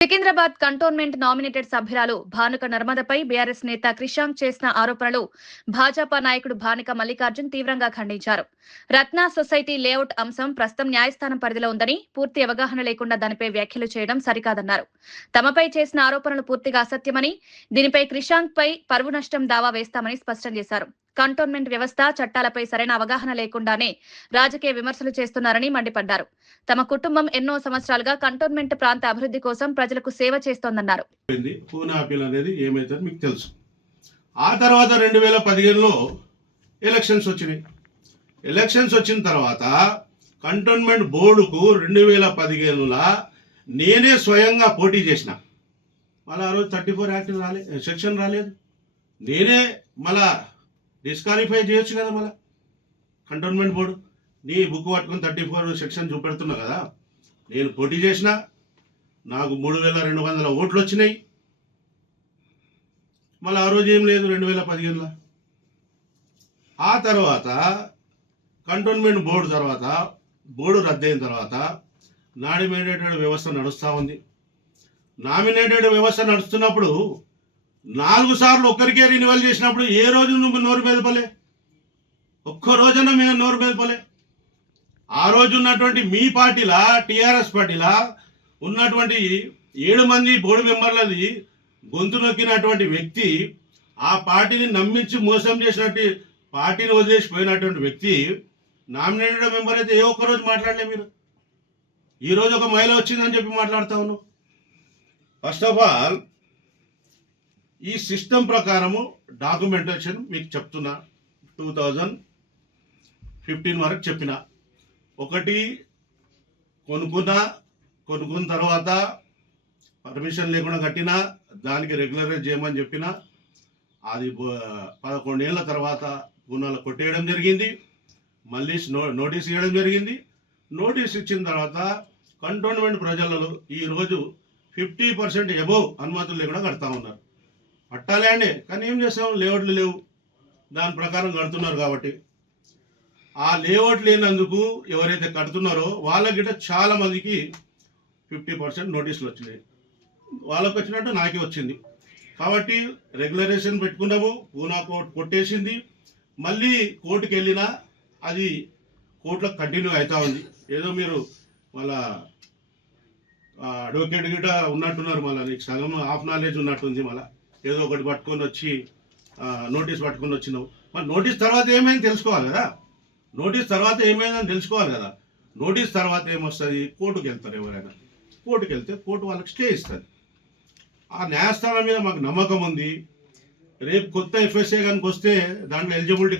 Secunderabad cantonment nominated సభ్యురాలు Bhanuka నర్మదపై BRS నేత క్రిషాంక్ చేసిన ఆరోపణలు భాజపా నాయకుడు భానుక మల్లికార్జున్ తీవ్రంగా ఖండించారు. రత్న సొసైటీ లేఅవుట్ అంశం ప్రస్తుతం న్యాయస్థానం పరిధిలో ఉందని, పూర్తి అవగాహన లేకుండా దానిపై వ్యాఖ్యలు చేయడం సరికాదన్నారు. తమపై చేసిన ఆరోపణలు పూర్తిగా అసత్యమని, దీనిపై క్రిషాంక్ పై పరువు నష్టం దావా వేస్తామని స్పష్టం చేశారు. కంటోన్మెంట్ వ్యవస్థ చట్టాలపై సరైన అవగాహన లేకుండానే రాజకీయ విమర్శలు చేస్తున్నారని మండిపడ్డారు. తమ కుటుంబం ఎన్నో సంవత్సరాలుగా కంటోన్మెంట్ ప్రాంత అభివృద్ధి కోసం ప్రజలకు సేవ చేస్తోందన్నారు. ఆ తర్వాత 2015లో ఎలక్షన్స్ వచ్చినాయి. ఎలక్షన్స్ వచ్చిన తర్వాత కంటోన్మెంట్ బోర్డుకు 2015లో నేనే స్వయంగా పోటీ చేసిన. మళ్ళీ ఆ రోజు 34 యాక్ట్ రాలేదు, సెక్షన్ రాలేదు. నేనే మళ్ళా డిస్క్వాలిఫై చేయొచ్చు కదా. మళ్ళీ కంటోన్మెంట్ బోర్డు నీ బుక్ పట్టుకుని 34 సెక్షన్ చూపెడుతున్నా కదా. నేను పోటీ చేసిన, నాకు 3200 ఓట్లు వచ్చినాయి. మళ్ళీ ఆ రోజు ఏం లేదు 2015లో. ఆ తర్వాత కంటోన్మెంట్ బోర్డు తర్వాత బోర్డు రద్దయిన తర్వాత నామినేటెడ్ వ్యవస్థ నడుస్తూ ఉంది. నామినేటెడ్ వ్యవస్థ నడుస్తున్నప్పుడు 4 సార్లు ఒక్కరికే రినివల్ చేసినప్పుడు ఏ రోజు నువ్వు నోరు మెదపలే? ఒక్క రోజున మేము నోరు మెదపలే. ఆ రోజు ఉన్నటువంటి మీ పార్టీలా, టీఆర్ఎస్ పార్టీలా ఉన్నటువంటి 7 మంది బోర్డు మెంబర్లది గొంతు నొక్కినటువంటి వ్యక్తి, ఆ పార్టీని నమ్మించి మోసం చేసినట్టు పార్టీని వదిలేసిపోయినటువంటి వ్యక్తి నామినేటెడ్ మెంబర్ అయితే ఏ ఒక్కరోజు మాట్లాడలే. మీరు ఈరోజు ఒక మహిళ వచ్చిందని చెప్పి మాట్లాడుతా ఉన్నావు. ఫస్ట్ ఆఫ్ ఆల్ ఈ సిస్టమ్ ప్రకారము డాక్యుమెంటేషన్ మీకు చెప్తున్నా. 2015 వరకు చెప్పిన. ఒకటి కొనుక్కున్న తర్వాత పర్మిషన్ లేకుండా కట్టినా, దానికి రెగ్యులరైజ్ చేయమని చెప్పిన. అది 11 ఏళ్ళ తర్వాత పూనాలో కొట్టేయడం జరిగింది. మళ్ళీ నోటీస్ ఇవ్వడం జరిగింది. నోటీస్ ఇచ్చిన తర్వాత కంటోన్మెంట్ ప్రజలలో ఈరోజు 50% అబోవ్ అనుమతులు లేకుండా కడతా ఉన్నారు. పట్టాలే అండి, కానీ ఏం చేస్తాం, లేఅవుట్లు లేవు. దాని ప్రకారం కడుతున్నారు కాబట్టి ఆ లేఅవుట్ లేనందుకు ఎవరైతే కడుతున్నారో వాళ్ళకి చాలా మందికి 50% నోటీసులు వచ్చినాయి. వాళ్ళకి వచ్చినట్టు నాకే వచ్చింది. కాబట్టి రెగ్యులరేషన్ పెట్టుకున్నాము. పూనా కోర్టు కొట్టేసింది. మళ్ళీ కోర్టుకు వెళ్ళినా అది కోర్టులో కంటిన్యూ అవుతా ఉంది. ఏదో మీరు మళ్ళా అడ్వకేట్ గిట ఉన్నట్టున్నారు. మళ్ళీ నీకు సగం హాఫ్ నాలెడ్జ్ ఉన్నట్టుంది. మళ్ళీ ఏదో ఒకటి పట్టుకొని వచ్చి నోటీస్ పట్టుకొని వచ్చినావు. మరి నోటీస్ తర్వాత ఏమైంది తెలుసుకోవాలి కదా. నోటీస్ తర్వాత ఏమైందని తెలుసుకోవాలి కదా. నోటీస్ తర్వాత ఏమొస్తుంది, కోర్టుకు వెళ్తారు. ఎవరైనా కోర్టుకు వెళ్తే కోర్టు వాళ్ళకి స్టే ఇస్తుంది. ఆ న్యాయస్థానం మీద మాకు నమ్మకం ఉంది. రేపు కొత్త ఎఫ్ఎస్ఏ కనుక వస్తే దాంట్లో ఎలిజిబిలిటీ